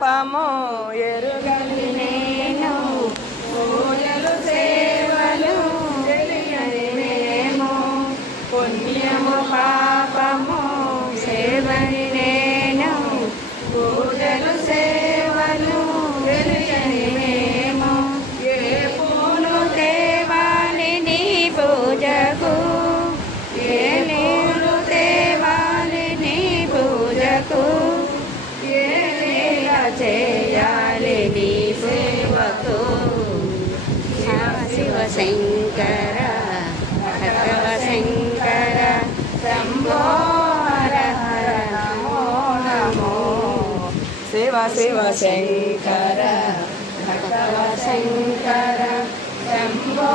పాపము ఎరుగని నేను పూజలు సేవలు తెలియని మేము పుణ్యము పాపము సేవని నేను పూజలు సేవలు తెలియని మేము ఏ పూలు తేవాలి నీ పూజకు ఏ నీళ్ళు తేవాలి నీ పూజకు ఏ చేయాలి నీ సేవకు శివ శంకర భగవ శంకర శంభో హర హర నమో నమో శివ శివ శంకర భగవ శంకర శంభో